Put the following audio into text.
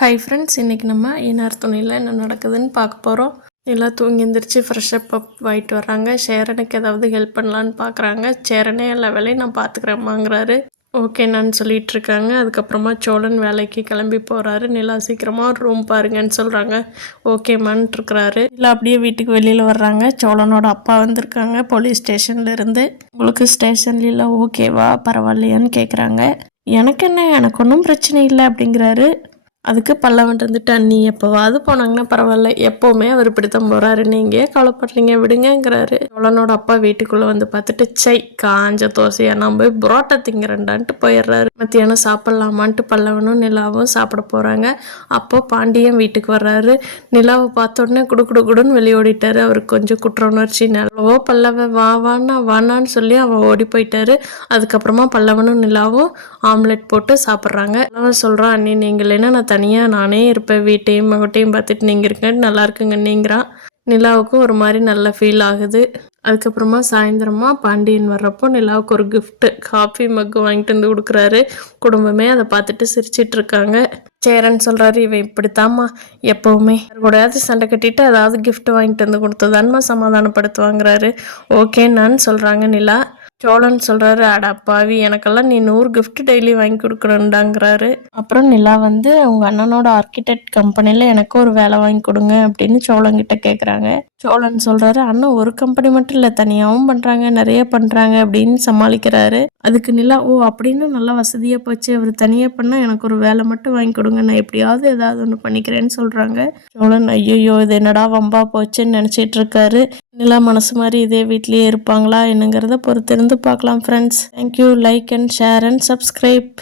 Hi friends, இன்றைக்கி நம்ம ஈனார் துணியில் என்ன நடக்குதுன்னு பார்க்க போகிறோம். எல்லாம் தூங்கி எந்திரிச்சு ஃப்ரெஷ்ஷப் ஆகிட்டு வர்றாங்க. சேரனுக்கு ஏதாவது ஹெல்ப் பண்ணலான்னு பார்க்குறாங்க. சேரனே எல்லா வேலையும் நான் பார்த்துக்கிறேம்மாங்கிறாரு. ஓகே நான் சொல்லிகிட்டு இருக்காங்க. அதுக்கப்புறமா சோழன் வேலைக்கு கிளம்பி போகிறாரு. நிலா சீக்கிரமாக ஒரு ரூம் பாருங்கன்னு சொல்கிறாங்க. ஓகேம்மான்ட்டு இருக்கிறாரு. இல்லை அப்படியே வீட்டுக்கு வெளியில் வர்றாங்க. சோழனோட அப்பா வந்திருக்காங்க போலீஸ் ஸ்டேஷன்லேருந்து. உங்களுக்கு ஸ்டேஷன்ல ஓகேவா பரவாயில்லையான்னு கேட்குறாங்க. எனக்கு என்ன, எனக்கு ஒன்றும் பிரச்சனை இல்லை அப்படிங்கிறாரு. அதுக்கு பல்லவன் இருந்துட்டு, நீ எப்போவாது போனாங்கன்னா பரவாயில்ல, எப்போவுமே அவர் இப்படித்தான் போகிறாரு, நீங்கள் கவலைப்படுறீங்க விடுங்கிறாரு. சோழனோட அப்பா வீட்டுக்குள்ளே வந்து பார்த்துட்டு, சை காஞ்ச தோசையா நான் போய் புரோட்டா திங்கிறேன்டான்ட்டு போயிடுறாரு. மத்தியானம் சாப்பிட்லாமான்ட்டு பல்லவனும் நிலாவும் சாப்பிட போகிறாங்க. அப்போ பாண்டியன் வீட்டுக்கு வர்றாரு. நிலாவை பார்த்த உடனே குடுன்னு வெளியோடிட்டாரு. அவருக்கு கொஞ்சம் குற்ற உணர்ச்சி. நல்லவோ பல்லவ வானான்னு சொல்லி அவன் ஓடி போயிட்டாரு. அதுக்கப்புறமா பல்லவனும் நிலாவும் ஆம்லெட் போட்டு சாப்பிட்றாங்க. பல்லவன் சொல்கிறான், அண்ணி நீங்கள் இல்லைன்னா நான் தனியாக நானே இருப்பேன், வீட்டையும் மகட்டையும் பார்த்துட்டு நீங்கள் இருக்கேன் நல்லா இருக்குங்க நீங்கிறான். நிலாவுக்கும் ஒரு மாதிரி நல்ல ஃபீல் ஆகுது. அதுக்கப்புறமா சாயந்தரமா பாண்டியன் வர்றப்போ நிலாவுக்கு ஒரு கிஃப்ட் காஃபி மக்கு வாங்கிட்டு வந்து கொடுக்குறாரு. குடும்பமே அதை பார்த்துட்டு சிரிச்சிட்டு இருக்காங்க. சேரன் சொல்கிறாரு, இவன் இப்படித்தாம்மா எப்போவுமே கூடயாவது சண்டை கட்டிட்டு ஏதாவது கிஃப்ட் வாங்கிட்டு வந்து கொடுத்ததான்மா சமாதானப்படுத்துவாங்கிறாரு. ஓகேன்னு சொல்கிறாங்க நிலா. சோழன் சொல்கிறாரு, அட அப்பாவி எனக்கெல்லாம் நீ 100 கிஃப்ட் டெய்லி வாங்கி கொடுக்கணுண்டாங்கிறாரு. அப்புறம் நிலா வந்து உங்கள் அண்ணனோட ஆர்கிடெக்ட் கம்பெனியில் எனக்கு ஒரு வேலை வாங்கி கொடுங்க அப்படின்னு சோழன்கிட்ட கேட்குறாங்க. சோழன் சொல்கிறாரு, அண்ணன் ஒரு கம்பெனி மட்டும் இல்லை தனியாகவும் பண்ணுறாங்க, நிறைய பண்ணுறாங்க அப்படின்னு சமாளிக்கிறாரு. அதுக்கு நிலா, ஓ அப்படின்னு நல்லா வசதியாக போச்சு, அவர் தனியாக பண்ணால் எனக்கு ஒரு வேலை மட்டும் வாங்கி கொடுங்க, நான் எப்படியாவது ஏதாவது ஒன்று பண்ணிக்கிறேன்னு சொல்கிறாங்க. சோழன் ஐயோ இது என்னடா வம்பா போச்சுன்னு நினச்சிட்டு இருக்காரு. நிலா மனசு மாதிரி இதே வீட்லேயே இருப்பாங்களா என்னங்கிறத பொறுத்திருந்து பார்க்கலாம் friends. Thank you. Like and share and subscribe.